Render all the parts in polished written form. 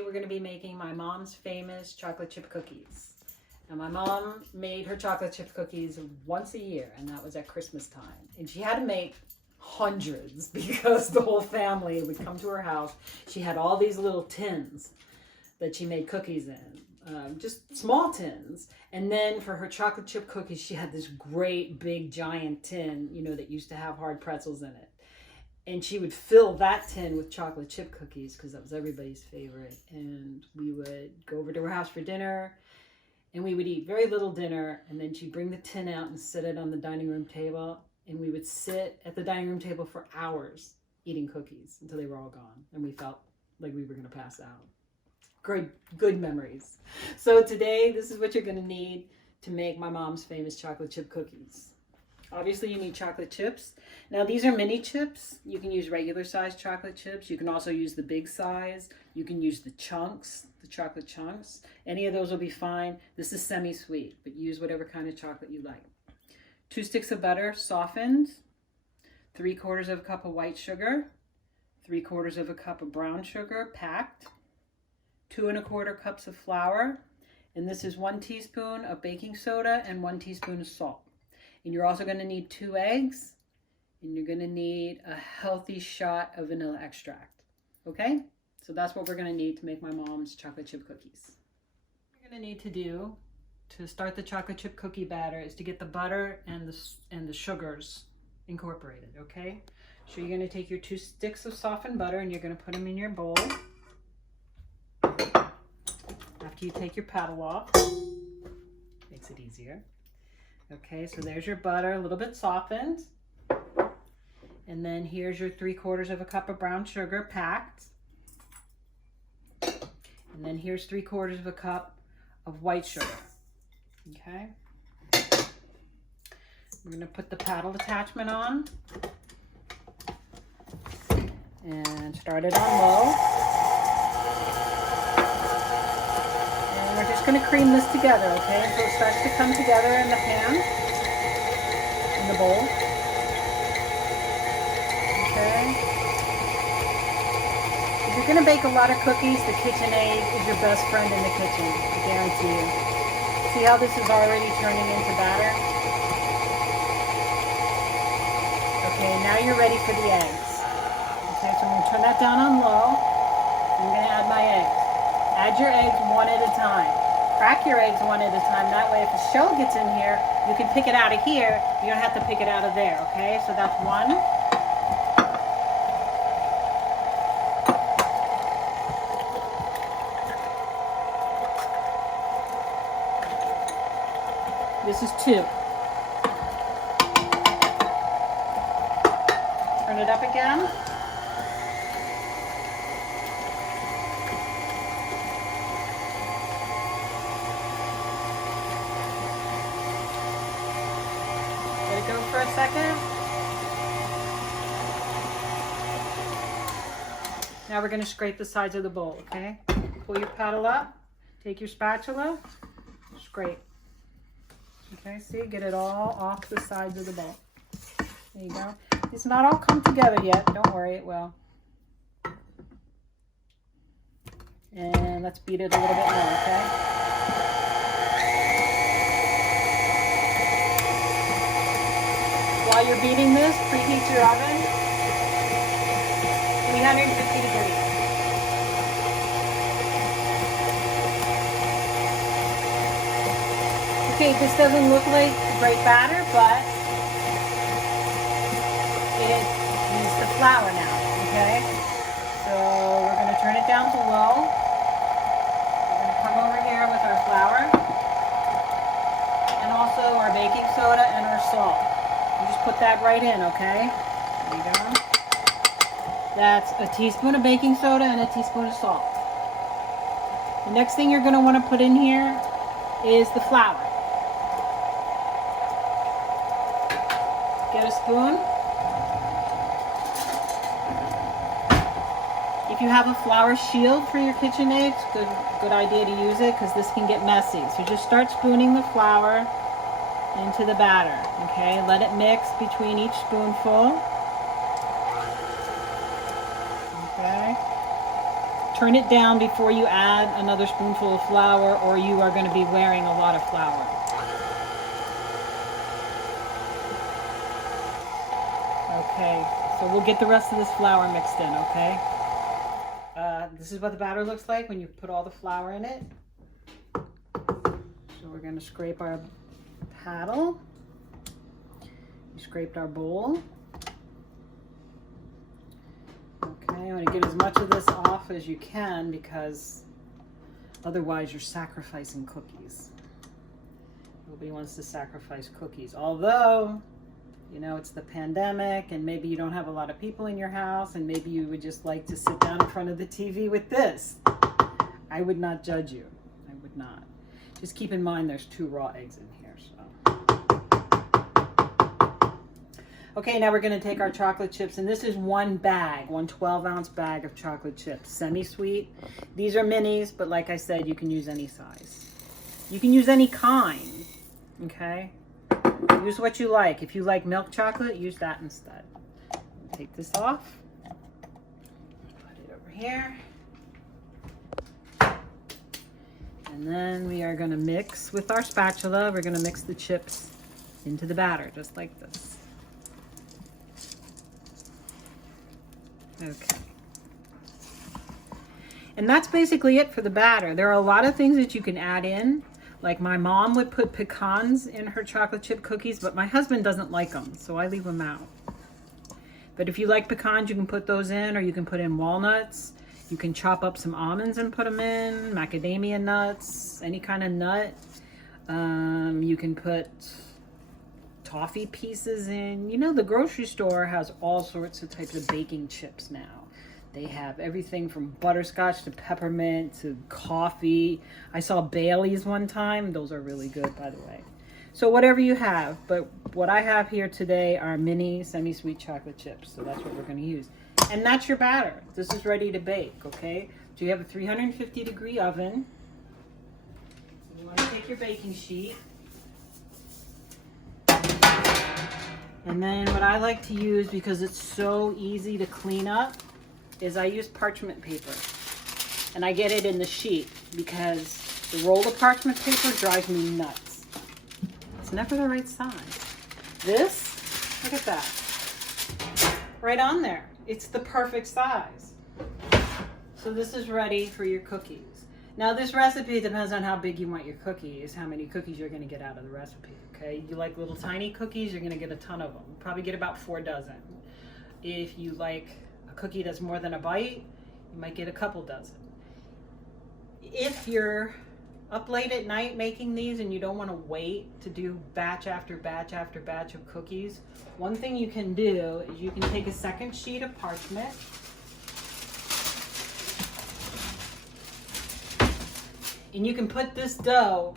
today we're going to be making my mom's famous chocolate chip cookies. Now my mom made her chocolate chip cookies once a year, and that was at Christmas time. And she had to make hundreds because the whole family would come to her house. She had all these little tins that she made cookies in, just small tins. And then for her chocolate chip cookies, she had this great big giant tin, you know, that used to have hard pretzels in it. And she would fill that tin with chocolate chip cookies because that was everybody's favorite. And we would go over to her house for dinner, and we would eat very little dinner. And then she'd bring the tin out and set it on the dining room table. And we would sit at the dining room table for hours eating cookies until they were all gone. And we felt like we were going to pass out. Great, good memories. So today, this is what you're going to need to make my mom's famous chocolate chip cookies. Obviously, you need chocolate chips. Now, these are mini chips. You can use regular size chocolate chips. You can also use the big size. You can use the chunks, the chocolate chunks. Any of those will be fine. This is semi-sweet, but use whatever kind of chocolate you like. 2 sticks of butter, softened. 3/4 of a cup of white sugar. 3/4 of a cup of brown sugar, packed. 2 1/4 cups of flour. And this is 1 teaspoon of baking soda and 1 teaspoon of salt. And you're also going to need 2 eggs, and you're going to need a healthy shot of vanilla extract. Okay? So that's what we're going to need to make my mom's chocolate chip cookies. What you're going to need to do to start the chocolate chip cookie batter is to get the butter and the sugars incorporated, okay? So you're going to take your 2 sticks of softened butter and you're going to put them in your bowl. After you take your paddle off, makes it easier. Okay, so there's your butter, a little bit softened. And then here's your 3/4 of a cup of brown sugar, packed. And then here's 3/4 of a cup of white sugar. Okay. We're going to put the paddle attachment on and start it on low. We're just going to cream this together, okay? So it starts to come together in the pan, in the bowl. Okay? If you're going to bake a lot of cookies, the KitchenAid is your best friend in the kitchen, I guarantee you. See how this is already turning into batter? Okay, now you're ready for the eggs. Okay, so I'm going to turn that down on low. I'm going to add my eggs. Add your eggs one at a time. Crack your eggs one at a time. That way if the shell gets in here, you can pick it out of here. You don't have to pick it out of there, okay? So that's 1. This is 2. Turn it up again. Go for a second. Now we're going to scrape the sides of the bowl, okay? Pull your paddle up, take your spatula, scrape. Okay, see, get it all off the sides of the bowl. There you go. It's not all come together yet. Don't worry, it will. And let's beat it a little bit more, okay? While you're beating this, preheat your oven, 350 degrees. Okay, this doesn't look like great batter, but it needs the flour now, okay? So we're going to turn it down to low. We're going to come over here with our flour, and also our baking soda and our salt. You just put that right in, okay? There you go. That's a teaspoon of baking soda and a teaspoon of salt. The next thing you're going to want to put in here is the flour. Get a spoon. If you have a flour shield for your KitchenAid, it's a good idea to use it because this can get messy. So just start spooning the flour into the batter, okay? Let it mix between each spoonful. Okay? Turn it down before you add another spoonful of flour, or you are going to be wearing a lot of flour. Okay, so we'll get the rest of this flour mixed in, okay? This is what the batter looks like when you put all the flour in it. So we're going to scrape our paddle. We scraped our bowl. Okay, I'm going to get as much of this off as you can because otherwise you're sacrificing cookies. Nobody wants to sacrifice cookies. Although, you know, it's the pandemic and maybe you don't have a lot of people in your house and maybe you would just like to sit down in front of the TV with this. I would not judge you. I would not. Just keep in mind there's 2 raw eggs in here. Okay, now we're going to take our chocolate chips, and this is one 12-ounce bag of chocolate chips, semi-sweet. These are minis, but like I said, you can use any size. You can use any kind, okay? Use what you like. If you like milk chocolate, use that instead. Take this off. Put it over here. And then we are going to mix with our spatula. We're going to mix the chips into the batter, just like this. Okay. And that's basically it for the batter. There are a lot of things that you can add in. Like my mom would put pecans in her chocolate chip cookies, but my husband doesn't like them, so I leave them out. But if you like pecans, you can put those in, or you can put in walnuts. You can chop up some almonds and put them in, macadamia nuts, any kind of nut. You can put toffee pieces in. You know, the grocery store has all sorts of types of baking chips now. They have everything from butterscotch to peppermint to coffee. I saw Bailey's one time. Those are really good, by the way. So whatever you have, but what I have here today are mini semi-sweet chocolate chips. So that's what we're going to use. And that's your batter. This is ready to bake, okay? So you have a 350-degree oven. You want to take your baking sheet. And then what I like to use, because it's so easy to clean up, is I use parchment paper. And I get it in the sheet because the roll of parchment paper drives me nuts. It's never the right size. This, look at that. Right on there. It's the perfect size. So this is ready for your cookies. Now this recipe depends on how big you want your cookies, how many cookies you're going to get out of the recipe, okay? You like little tiny cookies, you're going to get a ton of them. Probably get about 4 dozen. If you like a cookie that's more than a bite, you might get a couple dozen. If you're up late at night making these and you don't want to wait to do batch after batch after batch of cookies, one thing you can do is you can take a second sheet of parchment and you can put this dough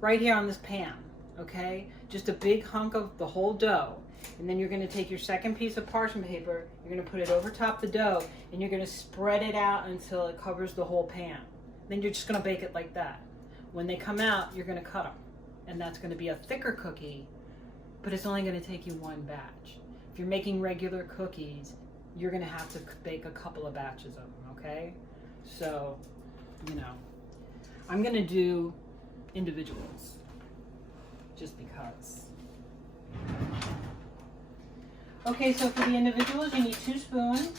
right here on this pan, okay? Just a big hunk of the whole dough. And then you're going to take your second piece of parchment paper, you're going to put it over top the dough, and you're going to spread it out until it covers the whole pan. Then you're just going to bake it like that. When they come out, you're going to cut them. And that's going to be a thicker cookie, but it's only going to take you 1 batch. If you're making regular cookies, you're going to have to bake a couple of batches of them, okay? So, you know, I'm going to do individuals just because. Okay, so for the individuals, you need 2 spoons.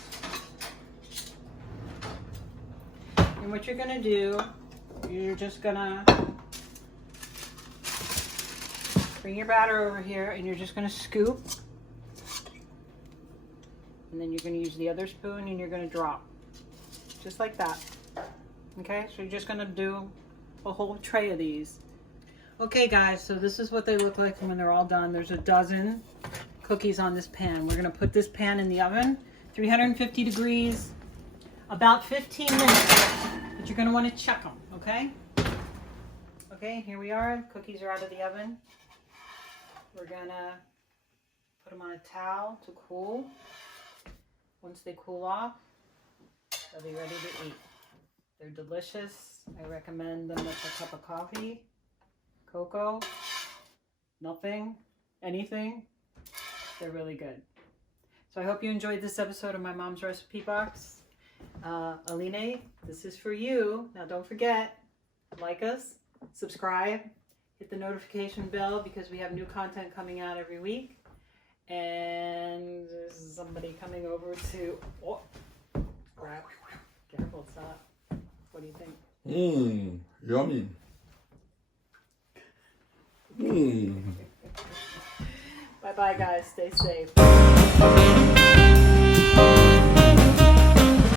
And what you're going to do, you're just going to bring your batter over here and you're just going to scoop. And then you're going to use the other spoon and you're going to drop. Just like that. Okay, so you're just going to do a whole tray of these. Okay guys, so this is what they look like when they're all done. There's a dozen cookies on this pan. We're going to put this pan in the oven, 350 degrees, about 15 minutes. But you're going to want to check them, okay? Okay, here we are. Cookies are out of the oven. We're going to put them on a towel to cool. Once they cool off, they'll be ready to eat. They're delicious. I recommend them with a cup of coffee, cocoa, nothing, anything. They're really good. So I hope you enjoyed this episode of my mom's recipe box. Aline, this is for you. Now don't forget, like us, subscribe, hit the notification bell because we have new content coming out every week. And there's somebody coming over to, oh, crap. Careful, stop. What do you think? Yummy. Bye-bye, guys. Stay safe.